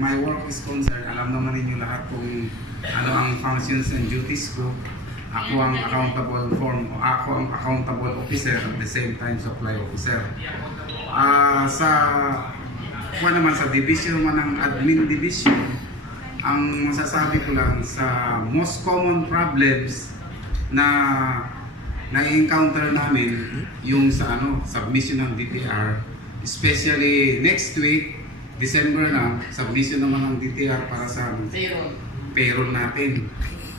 My work is concerned, alam naman ninyo lahat kung ano ang functions and duties ko. Ako ang accountable officer at the same time supply officer. Sa division man ng admin division, ang masasabi ko lang sa most common problems na na-encounter namin yung sa submission ng DTR, especially next week, December na, submission naman ng DTR para sa payroll natin.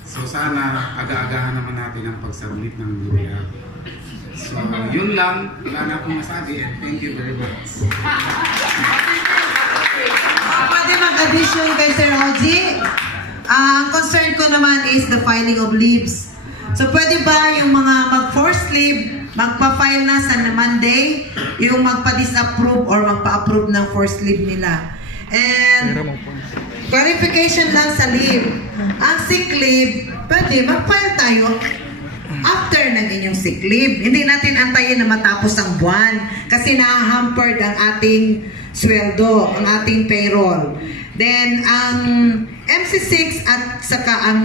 So sana aga-agahan naman natin ang pag-submit ng DTR. So yun lang, wala na akong masabi and thank you very much. Pwede mag-addition kay Sir Oji. Ang concern ko naman is the filing of leaves. So pwede ba yung mga mag-forced leave, magpa-file na sa Monday, yung magpa-disapprove or magpa-approve ng forced leave nila. And clarification lang sa leave. Ang sick leave, pwede mag-file tayo after ng inyong sick leave. Hindi natin antayin na matapos ang buwan kasi na-hampered ang ating sweldo, ang ating payroll. Then, ang MC6 at saka ang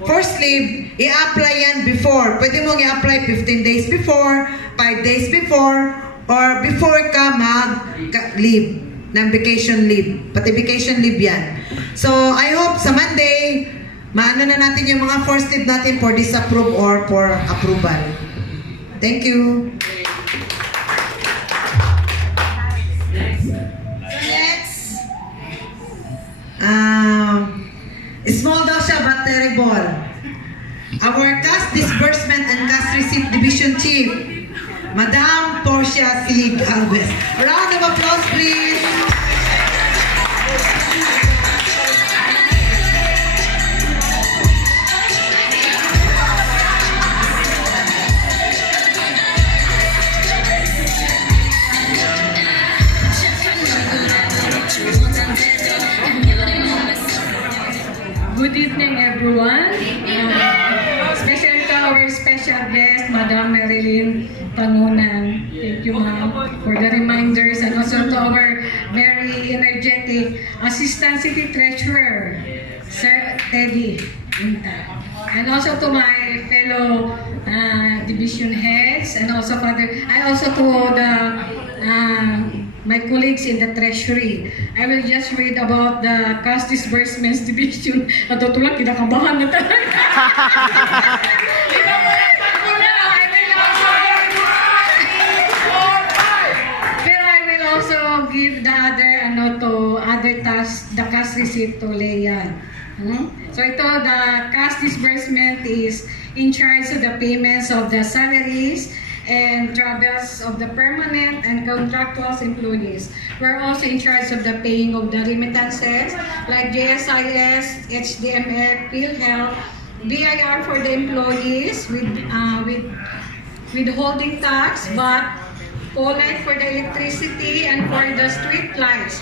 forced leave, i-apply yan before. Pwede mong i-apply 15 days before, 5 days before, or before ka mag-leave ng vacation leave. Pati vacation leave yan. So, I hope sa Monday, maano na natin yung mga forced leave natin for disapprove or for approval. Thank you. Small daw siya but terrible. Our cash disbursement and cash receipt division chief, Madam Portia C. Galvez. A round of applause, please. Good evening, everyone. Especially to our special guest, Madam Marilyn Pangunan. Thank you, ma'am, for the reminders, and also to our very energetic Assistant City Treasurer, Sir Teddy Inta. And also to my fellow division heads, and also to the my colleagues in the Treasury. I will just read about the cash disbursements division. Natutulang, kinakabahan na talaga. Pero I will also give the other tasks, the cash receipt to Leon. So ito, the cash disbursement is in charge of the payments of the salaries and travels of the permanent and contractual employees. We're also in charge of the paying of the remittances like JSIS, HDMF, PhilHealth, BIR for the employees with withholding tax, but POLITE for the electricity and for the street lights,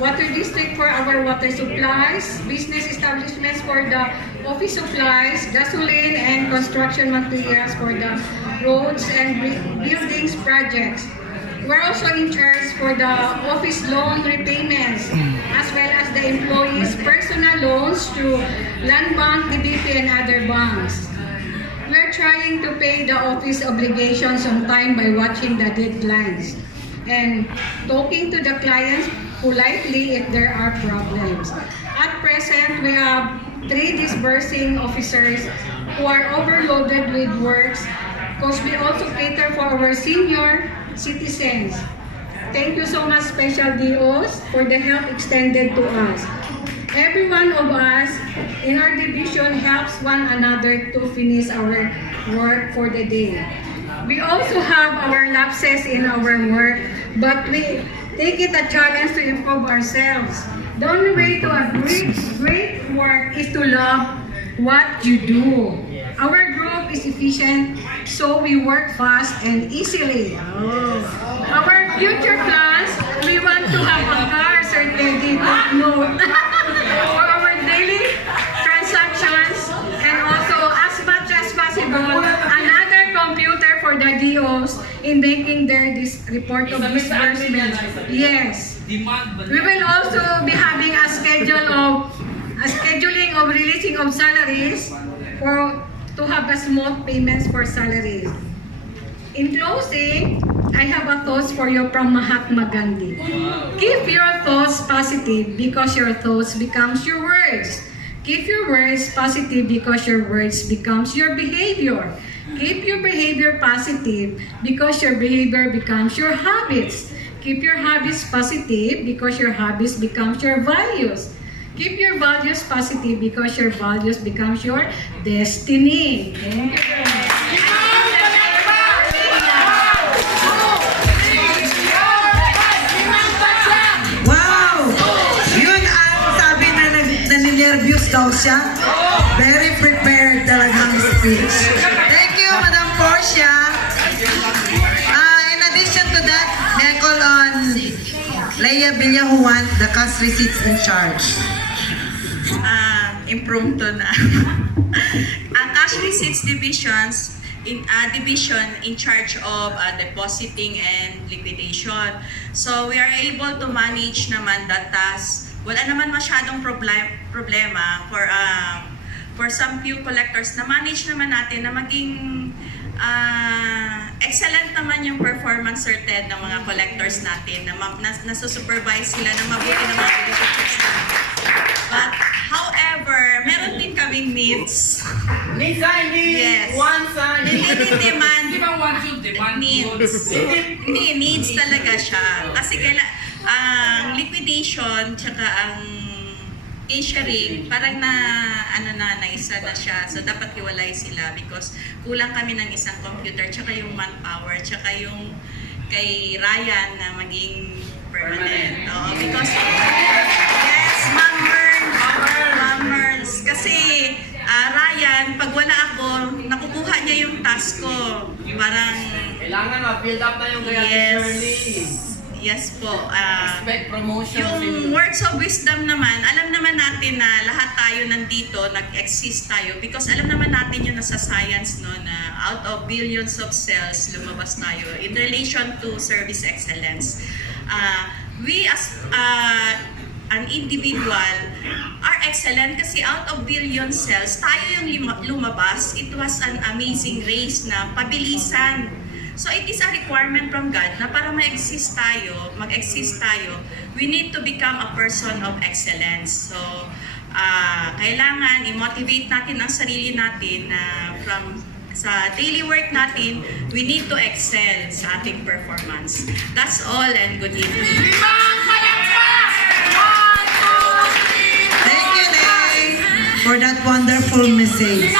water district for our water supplies, business establishments for the office supplies, gasoline and construction materials for the roads and buildings projects. We're also in charge for the office loan repayments, as well as the employees' personal loans through Land Bank, DBP, and other banks. We're trying to pay the office obligations on time by watching the deadlines and talking to the clients politely if there are problems. At present, we have 3 disbursing officers who are overloaded with works because we also cater for our senior citizens. Thank you so much, Special DOs, for the help extended to us. Every one of us in our division helps one another to finish our work for the day. We also have our lapses in our work, but we take it a challenge to improve ourselves. The only way to a great work is to love what you do. Our group is efficient, so we work fast and easily. Our future plans, we want to have a car, Sir Teddy, no. For our daily transactions, and also as much as possible, another computer for the DOs in making their report of disbursement. Yes. We will also a scheduling of releasing of salaries or to have a smooth payments for salaries. In closing, I have a thoughts for you from Mahatma Gandhi. Keep your thoughts positive because your thoughts becomes your words. Keep your words positive because your words becomes your behavior. Keep your behavior positive because your behavior becomes your habits. Keep your habits positive because your habits becomes your values. Keep your values positive because your values becomes your destiny. Thank you. Wow! Yun ang sabi na naninervyos daw siya. Very prepared talagang speech. Thank you, Madam Portia. In addition to that, may I call on Leia Villajuan, the cash receipts in charge. Impromptu na. Ang cash receipts division in charge of depositing and liquidation. So we are able to manage naman that task. Wala naman masyadong problema for some few collectors na manage naman natin na maging excellent naman yung performance certed ng mga collectors natin na supervise sila na mabuti ng mga collectors natin. But however, meron din kaming needs. Needs, yes. Wants, Hindi demand. Di ba wants yung demand? Needs. Hindi, needs talaga siya. Kasi ang liquidation tsaka ang cashiering, parang naisa na siya. So, dapat hiwalay sila because kulang kami ng isang computer tsaka yung manpower tsaka yung kay Ryan na maging permanent. Oo, because yes, Ma'am Merns. Kasi Ryan, pag wala ako, nakukuha niya yung task ko. Parang kailangan ma-build up na yung yes. journey. Yes po. Expect promotion. Yung words of wisdom naman, alam naman natin na lahat tayo nandito, nag-exist tayo because alam naman natin yung nasa science no, na out of billions of cells, lumabas tayo in relation to service excellence. We as an individual are excellent kasi out of billion cells, tayo yung lumabas. It was an amazing race na pabilisan. So it is a requirement from God na para mag-exist tayo, we need to become a person of excellence. So kailangan i-motivate natin ang sarili natin na sa daily work natin, we need to excel sa ating performance. That's all and good evening. Thank you, Nay, for that wonderful message.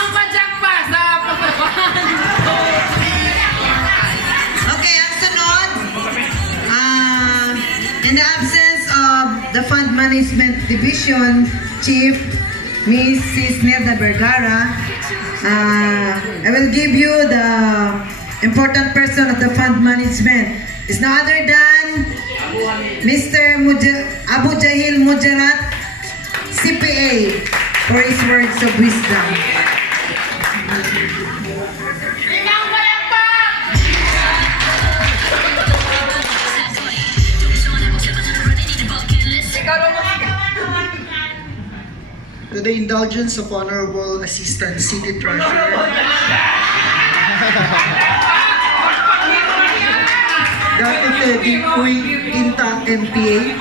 Okay, ang sunod, in the absence of the Fund Management Division Chief, Mrs. Nelda Vergara, I will give you the important person of the Fund Management. It's no other than Mr. Abu Jahil Mujarat, CPA, for his words of wisdom. With the indulgence of Honorable Assistant City Treasurer, Dr. Teddy Huy Inta MPA,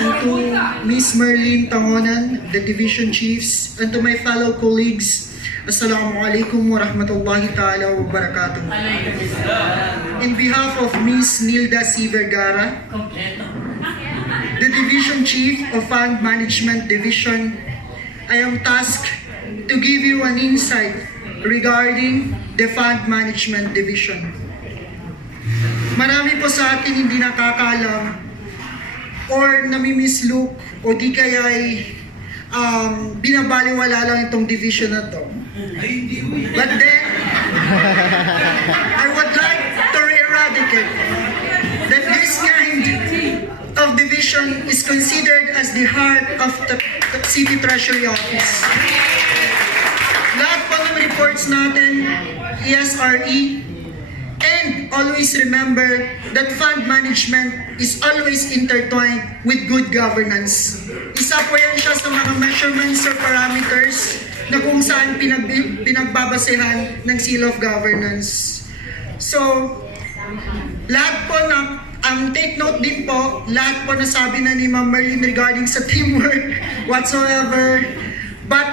and to Ms. Merlin Tangonan, the Division Chiefs, and to my fellow colleagues, Assalamualaikum warahmatullahi ta'ala wabarakatuh. In behalf of Ms. Nilda C. Vergara, the Division Chief of Fund Management Division, I am tasked to give you an insight regarding the Fund Management Division. Marami po sa atin hindi nakakaalam or nami-mislook o di kaya'y binabaliwala lang itong division na to. But then, I would like to eradicate that this kind of division is considered as the heart of the City Treasury Office. Lahat po ng reports natin, ESRE, And always remember that fund management is always intertwined with good governance. Isa po yan siya sa mga measurements or parameters na kung saan pinagbabasehan ng seal of governance. So, lahat po take note din po, lahat po nasabi na ni Ma'am Merlin regarding sa teamwork whatsoever. But,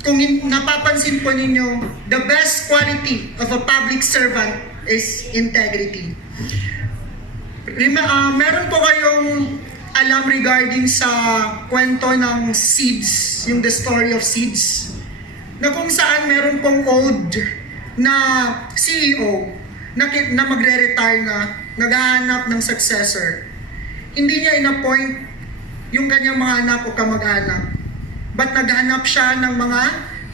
kung napapansin po ninyo, the best quality of a public servant is integrity. Meron po kayong alam regarding sa kwento ng seeds, yung the story of seeds, na kung saan meron pong old na CEO na magre-retire na, naghahanap ng successor. Hindi niya in-appoint yung kanyang mga anak o kamag-anak, but naghanap siya ng mga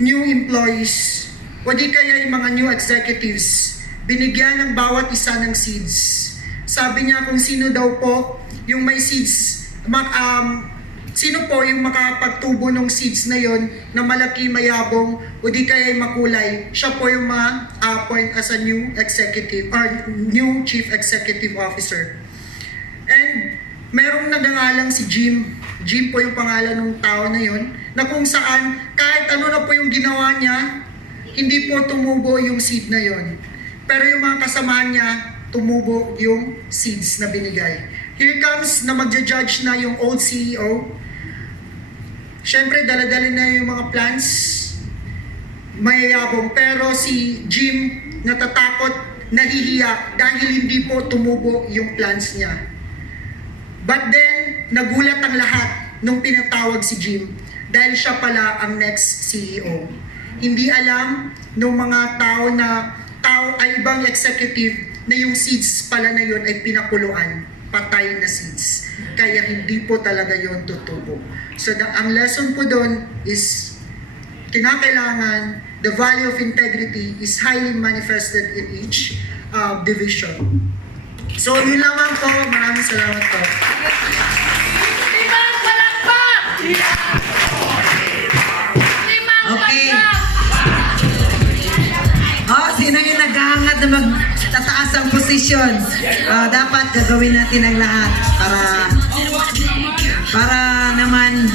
new employees o di kaya yung mga new executives. Binigyan ng bawat isa ng seeds. Sabi niya kung sino daw po yung may seeds, sino po yung makapagtubo ng seeds na yon na malaki, mayabong o di kaya yung makulay, siya po yung ma-appoint as a new executive or new chief executive officer. And merong nagangalang si Jim. Jim po yung pangalan ng tao na yon, na kung saan kahit ano na po yung ginawa niya, hindi po tumubo yung seed na yon. Pero yung mga kasamahan niya, tumubo yung seeds na binigay. Here comes na magja-judge na yung old CEO. Siyempre, dala-dala na yung mga plans, mayayabong. Pero si Jim, natatakot, nahihiya dahil hindi po tumubo yung plans niya. But then, nagulat ang lahat nung pinatawag si Jim dahil siya pala ang next CEO. Hindi alam ng mga tao ay ibang executive na yung seeds pala na yun ay pinakuluan, patay na seeds. Kaya hindi po talaga yun tutubo. So ang lesson po doon is kinakailangan the value of integrity is highly manifested in each division. So yun lamang po. Maraming salamat po. Okay. Sino yung naghahangat na magtataas ang posisyon? Dapat gagawin natin ang lahat para naman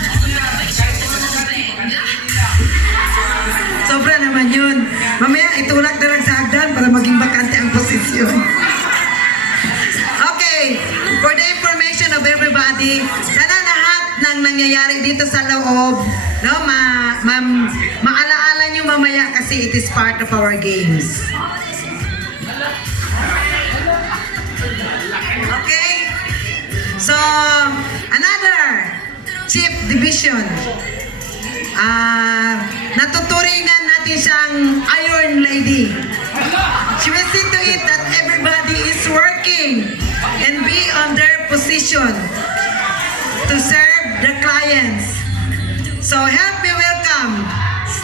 sobra naman yun. Mamaya itulak na lang sa hagdan para maging bakante ang posisyon. Okay, for the information of everybody, sana lahat ng nangyayari dito sa loob, no, maalaala nyo mamaya kasi it is part of our games. Okay? So, another chief division. Natuturing na natin siyang Iron Lady. She will see to it that everybody is working and be on their position to serve the clients. So help me welcome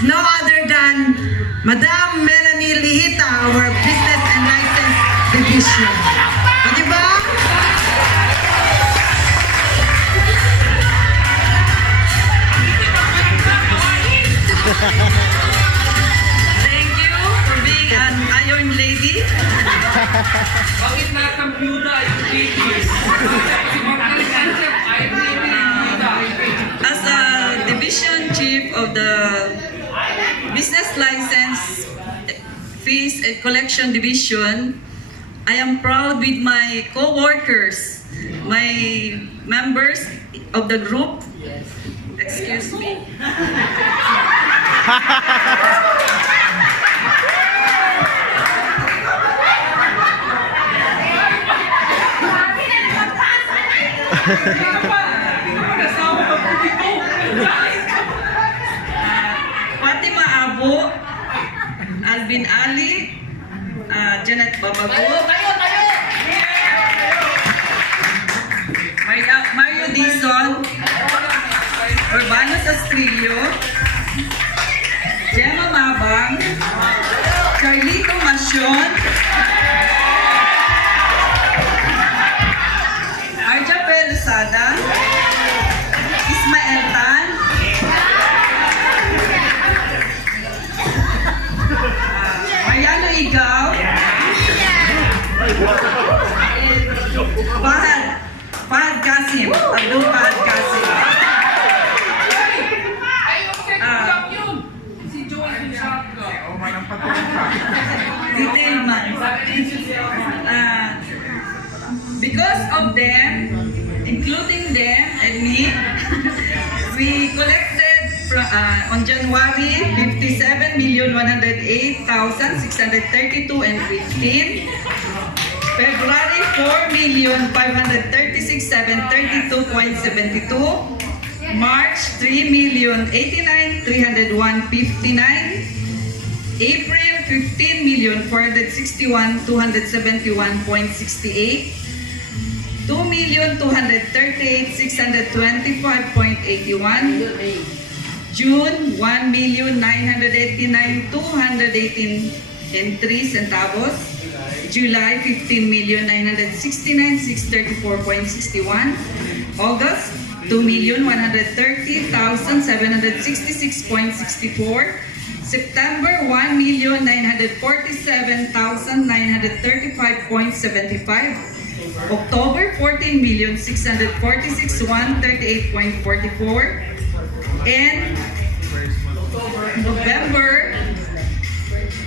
no other than Madam Melanie Lihita, our Business and License Division. O diba? Thank you for being an Iron Lady. Bakit nakakamputa yung babies? As a Division Chief of the Business License Fees and Collection Division, I am proud with my co-workers, my members of the group. Excuse me. Fatima Abu, Alvin Ali, Janet Babago, Mario Dizon, Urbano Sastrillo, Gemma Mabang, Carlito Masyon, Arja Pelusada, Ismael Tan, Mariano Igaw, joined them and me. We collected on January 57,108,632 and 15. February 4,536,732.72. March 3,089,301.59. April 15,461,271.68. 2,238,625.81. June 1,989,218 and 3 centavos. July 15,969,634.61. August 2,130,766.64. September 1,947,935.75. October 14,646,138.44. And November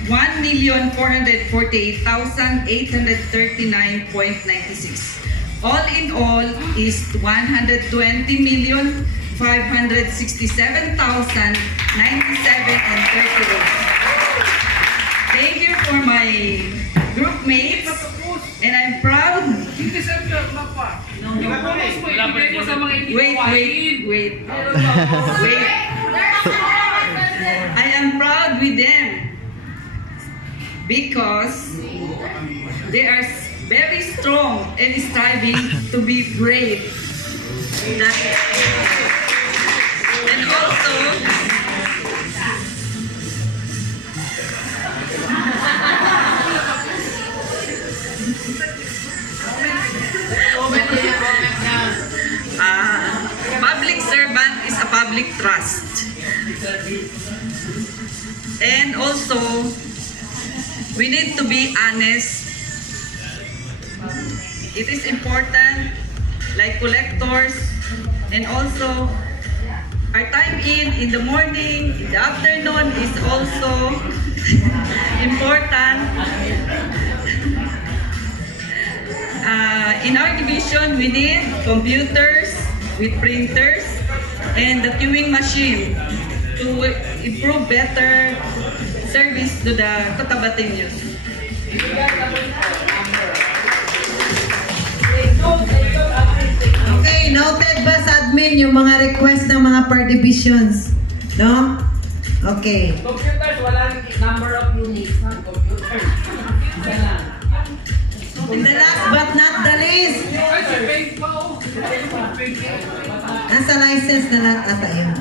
1,448,839.96. All in all is 120,567,097.38. Thank you for my group mates, and I'm proud. Wait. I am proud with them because they are very strong and striving to be brave. And also, public servant is a public trust. And also, we need to be honest. It is important, like collectors, and also our time in the morning, in the afternoon is also important. In our division, we need computers with printers and the queuing machine to improve better service to the Cotabating youth. Okay, noted ba sa admin yung mga request ng mga per divisions? No? Okay. Computers, walang number of units. Computers. And the last but not the least, nasa license na lahat ata yun.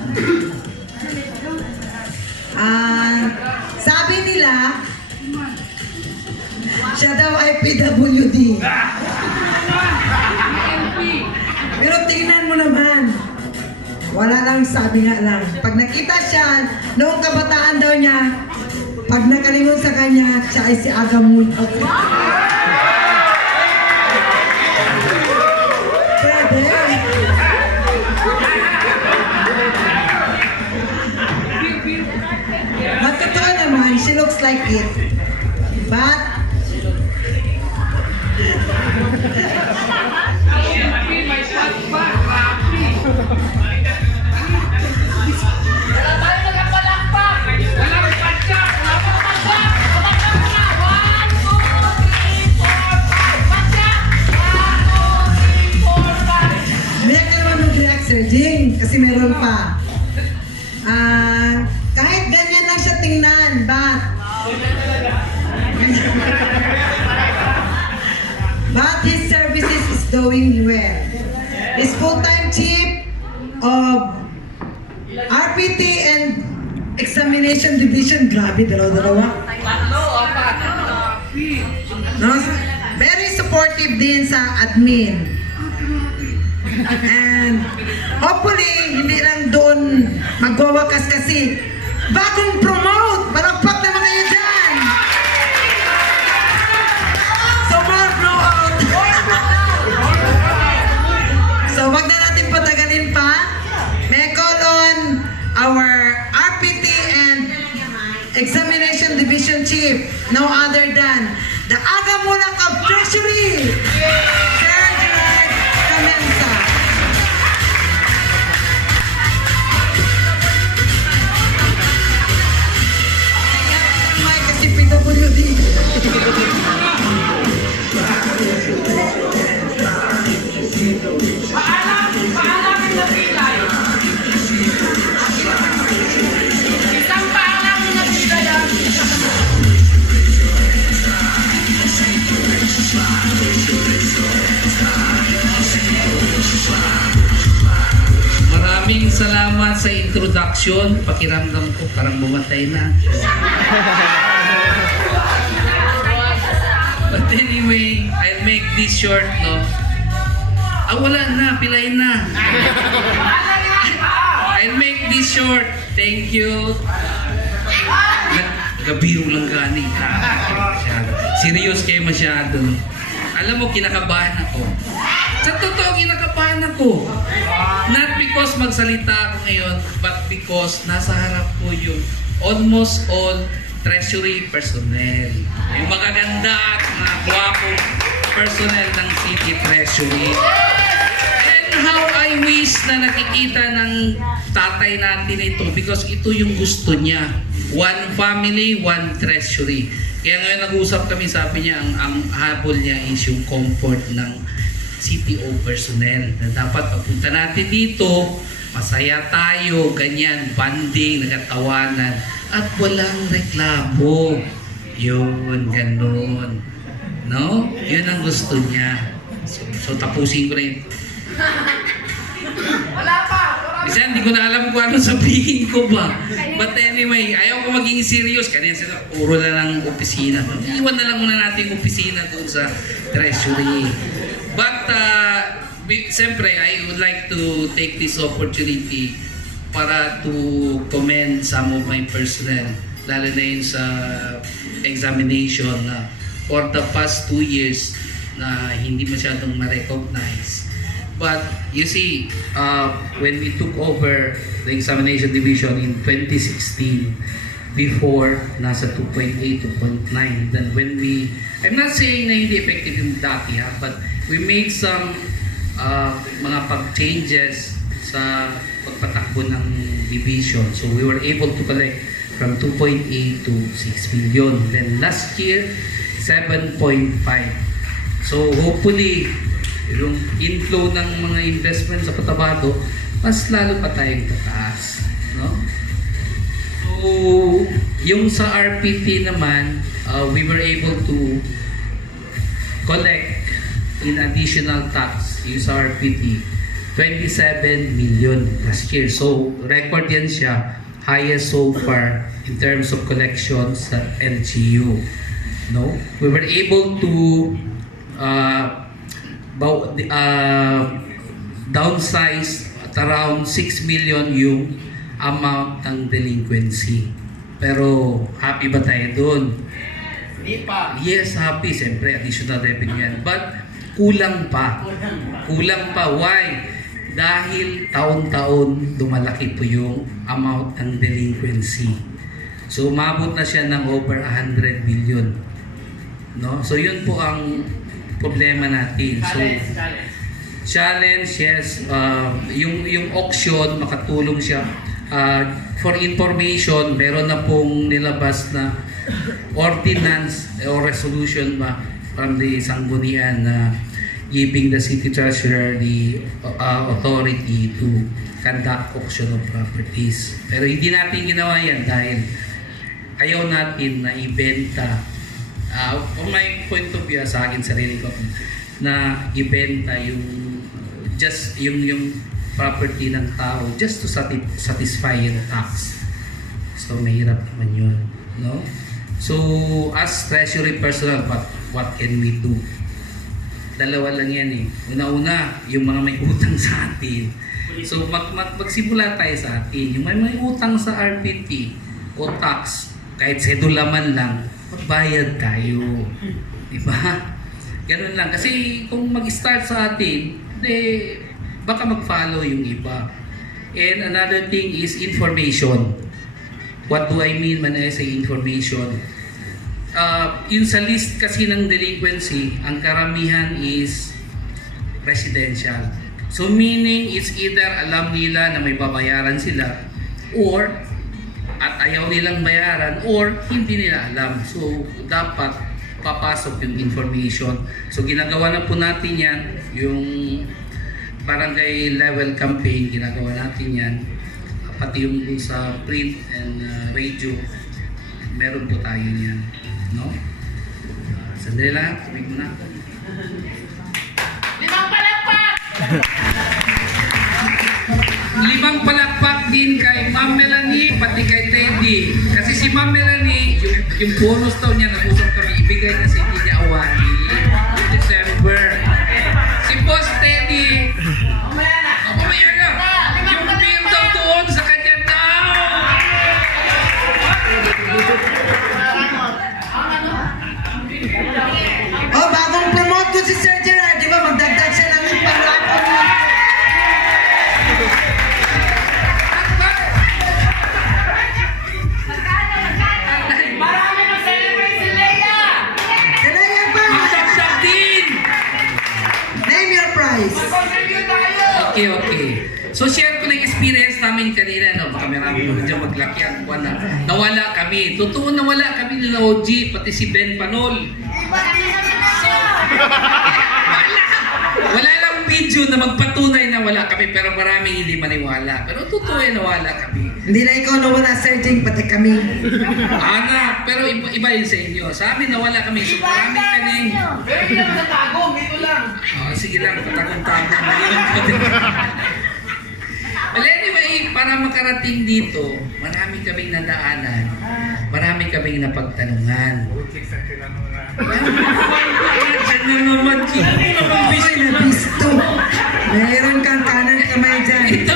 Sabi nila, siya daw ay PWD. Pero tingnan mo naman, wala lang, sabi nga lang. Pag nakita siya, noong kabataan daw niya, pag nakalingon sa kanya, siya ay si Agamun. Okay. Pwede. Matotoo naman, she looks like it. But, Jing, kasi meron pa. Kahit ganyan lang siya tingnan, but his services is doing well. He's full-time chief of RPT and Examination Division. Grabe, dalawa-dalawa. No? Very supportive din sa admin. And hopefully, hindi lang doon magwawakas kasi bagong promote! Palagpak naman kayo dyan! So, more blowout! So, wag na natin patagalin pa. May call on our RPT and Examination Division Chief, no other than the Agamulak of Treasury! Maraming salamat sa introduction. Pakiramdam ko parang bumatay na. But anyway, I'll make this short, no? Wala na, pilayin na. I'll make this short. Thank you. Gabiro lang ganing. Serious kayo masyado. Alam mo, kinakabahan ako. Sa totoo, kinakabahan ako. Not because magsalita ako ngayon, but because nasa harap ko yung almost all Treasury personnel. Yung magaganda at mga guwapong personnel ng City Treasury. And how I wish na nakikita ng tatay natin ito because ito yung gusto niya. One family, one treasury. Kaya ngayon nag-usap kami, sabi niya, ang habol niya is yung comfort ng CTO personnel. Na dapat pagpunta natin dito, masaya tayo, ganyan, banding, nagatawanan, at walang reklamo. Yun, ganun. No? Yun ang gusto niya. So tapusin ko na yun. Kasi hindi ko na alam kung ano sabihin ko ba. But anyway, ayaw ko maging serious. Kanina sila, puro na lang opisina. Iwan na lang muna natin yung opisina doon sa Treasury. But, siyempre, I would like to take this opportunity para to commend some of my personnel, lalo na yun sa examination na for the past 2 years na hindi masyadong ma-recognize. But you see, when we took over the examination division in 2016, before nasa 2.8, 2.9, then when we, I'm not saying na hindi effective yung dati but we made some mga pag-changes sa pagpatakbo ng division. So we were able to collect from 2.8 to 6 million. Then last year, 7.5. So hopefully, yung inflow ng mga investment sa Cotabato, mas lalo pa tayong tataas. No? So, yung sa RPT naman, we were able to collect in additional tax, yung sa RPT, 27 million last year. So, record yan siya, highest so far in terms of collections sa LGU. No? We were able to downsize at around 6 million yung amount ng delinquency. Pero happy ba tayo doon? Hindi pa. Yes, happy. Siyempre, additional revenue yan. But kulang pa. Kulang pa. Why? Dahil taon-taon dumalaki po yung amount ng delinquency. So, umabot na siya ng over 100 billion. No? So, yun po ang problema natin. So, challenge, yes. Yung auction, makatulong siya. For information, meron na pong nilabas na ordinance or resolution from the Sanggunian na giving the city treasurer the authority to conduct auction of properties. Pero hindi natin ginawa yan dahil ayaw natin na ibenta. From my point of view, sa akin sarili ko, na ibenta yung just yung property ng tao just to satisfy yung tax. So mahirap naman yun, no? So as treasury personnel, what can we do? Dalawa lang yan eh. Una-una, yung mga may utang sa atin. So magsimula tayo sa atin. Yung may utang sa RPT o tax, kahit sedula man lang, magbayad tayo. Diba? Ganun lang. Kasi kung mag-start sa atin, baka mag-follow yung iba. And another thing is information. What do I mean when I say information? Yung sa list kasi ng delinquency, ang karamihan is residential. So meaning, it's either alam nila na may babayaran sila or at ayaw nilang bayaran or hindi nila alam. So, dapat papasok yung information. So, ginagawa na po natin yan. Yung barangay level campaign, ginagawa natin yan. Pati yung sa print and radio, meron po tayo yan. No? Sandali lang, sabi ko na. Limang palakpak! limang palakpak din kay Ma'am Melanie, pati kay Teddy. Kasi si Ma'am Melanie, yung bonus daw niya, nag-usap kami, ibigay na si hindi niya awali. December. Si Boss Teddy, mamaya na. Yung bill daw doon sa kanya daw. Oh, bagong promote ko si Sir Gerard, di ba? Magdagdag siya ng panglaban. Marami mag-celebrate si Leia! Kaya pa! Magdagdag din. Name your prize. Mag-contribute tayo! Okay. So share ko na yung experience namin kanina, no? Baka marami mo dyan maglaki ang buwan na nawala kami. Totoo nawala kami ni Logi, pati si Ben Panol. Wala lang video na magpatunay na wala kami, pero maraming hindi maniwala. Pero totoo nawala kami. Hindi na ikaw nawala, Sir Jing, pati kami. Ana, pero iba yun sa inyo. Sa amin nawala kami. So maraming kaning... Pero hindi naman sa tago, dito lang. Sige lang, patagong-tagong. Well, anyway, para makarating dito, marami kaming nadaanan, marami kaming napagtanungan. Diyan na naman, Ay, nabisto. Meron kang kanan kamay dyan.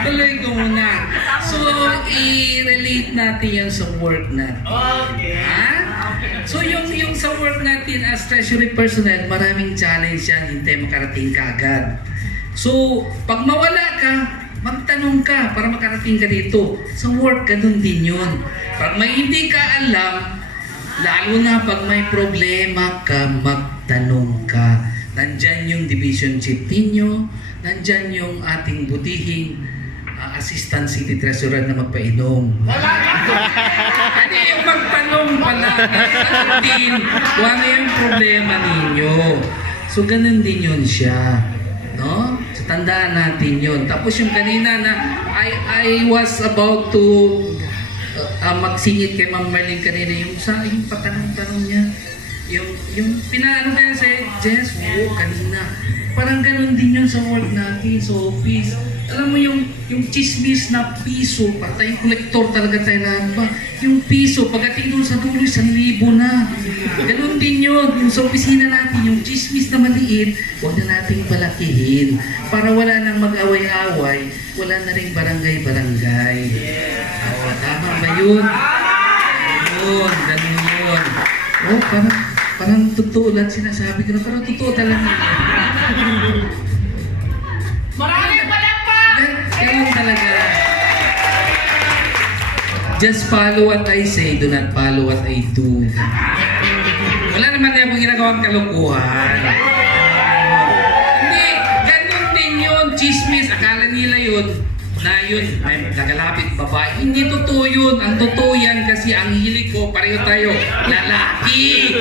Tuloy ko muna. So, i-relate natin yan sa work natin. Ha? So, yung sa work natin as treasury personnel, maraming challenge yan, hindi makarating ka agad. So, pag mawala ka, magtanong ka para makarating ka dito. Sa work, ganun din yun. Pag may hindi ka alam, lalo na pag may problema ka, magtanong ka. Nandyan yung division chief ninyo, nandyan yung ating butihing assistant city treasurer na magpainom. Ano yung magtanong pala? Nagtanong din kung ano yung problema ninyo. So, ganun din yun siya. No? So, tandaan natin yun. Tapos yung kanina na I was about to magsingit kay Ma'am Marlene kanina, yung patanong-tanong niya. Yung pinaano na yan sa Jess, kanina. Parang ganun din yun sa work natin, sa office. Alam mo yung chismis na piso, patay kolektor talaga tayo lahat ba? Yung piso, pagdating doon sa dulo, 1,000 na. Ganun din yun, yung sa opisina natin, yung chismis na maliit, huwag na nating palakihin. Para wala nang mag-away-away, wala na rin barangay-barangay. Oh, tama ba yun? Ganun yun. Oh, parang totoo lang sinasabi ko na, parang totoo talaga. Maraming palakpak! Ganun talaga. Just follow what I say, do not follow what I do. Wala naman na yung ginagawang kalukuhan. Hindi, ganun din yun. Chismis, akala nila yun na yun, may nagalapit babae. Hindi totoo yun. Ang totoo yan kasi ang hilig ko, pareho tayo, lalaki.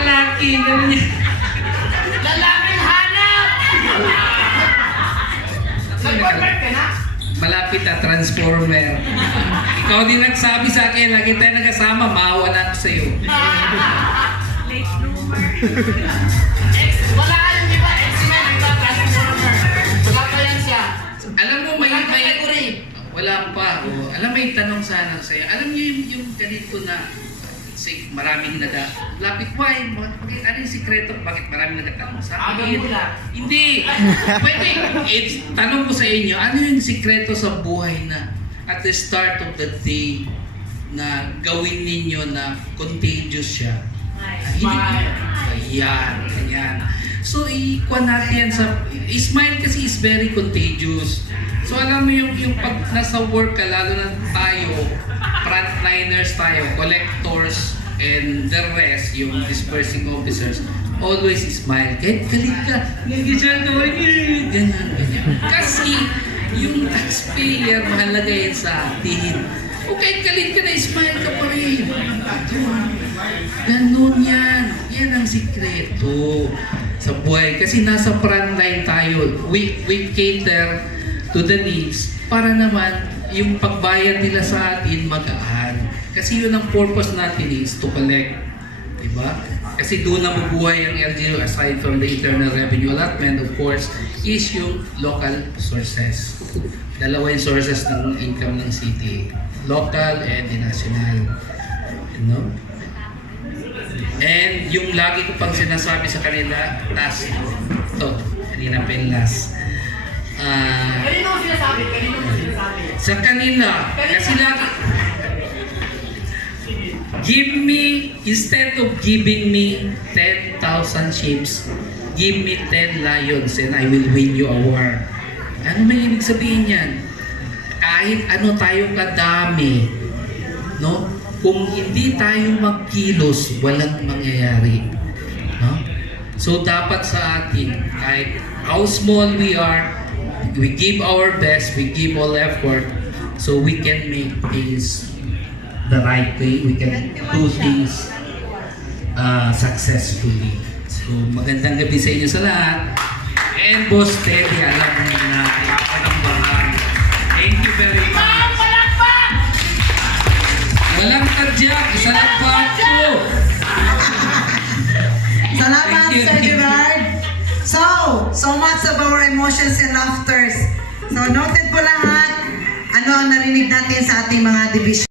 Lalaki, ganun yan. Lalaking hanap! Nag-convert ka na? Malapit na transformer. Ikaw din nagsabi sa akin, lagi tayo nagkasama, mawala ko sa'yo. Late bloomer. Wala ka lang, di ba? Ex-ina, di ba? Transformer. Wala pa yan siya. Alam mo, may Category. wala pa. Alam, may tanong sana sa'yo. Alam niyo yung ganito na maraming lapit, why? Ano yung sikreto? Bakit maraming nagtatanong sa akin? Hindi. Pwede. Tanong ko sa inyo, ano yung sikreto sa buhay na at the start of the day na gawin ninyo na contagious siya? Ayan. So, ikuha natin yan sa... Smile kasi is very contagious. So, alam mo yung pag nasa work ka, lalo na tayo, frontliners tayo, collectors, and the rest, yung dispersing officers, always smile. Kahit galit ka, ganyan. Kasi, yung taxpayer, mahalaga yan sa atin. O kahit galit ka na, smile ka pa rin. Ganun yan. Yan ang sikreto sa buhay. Kasi nasa frontline tayo. We cater to the needs para naman yung pagbayad nila sa atin magaan. Kasi yun ang purpose natin is to collect. Diba? Kasi doon na mabuhay ang LGU aside from the internal revenue allotment, of course, is yung local sources. Dalawa yung sources ng income ng city. Local and the national. You know? And yung lagi ko pang sinasabi sa kanila, last, ito, kanina pa yung last. Kanino mo sinasabi? Sa kanila, kasi lagi, give me, instead of giving me 10,000 sheep, give me 10 lions and I will win you a war. Ano may ibig sabihin yan? Kahit ano tayo kadami, no? Kung hindi tayo magkilos, walang mangyayari. No? So dapat sa atin, kahit how small we are, we give our best, we give all effort, so we can make things the right way, we can do things successfully. So magandang gabi sa inyo sa lahat. And Boss Teddy, alam mo na ako ng bahag. Thank you very much. Walang tadyak, isa lang po. Salamat, Thank you. Sir Gerard. So much of our emotions and laughters. So noted po lahat, ano ang narinig natin sa ating mga division.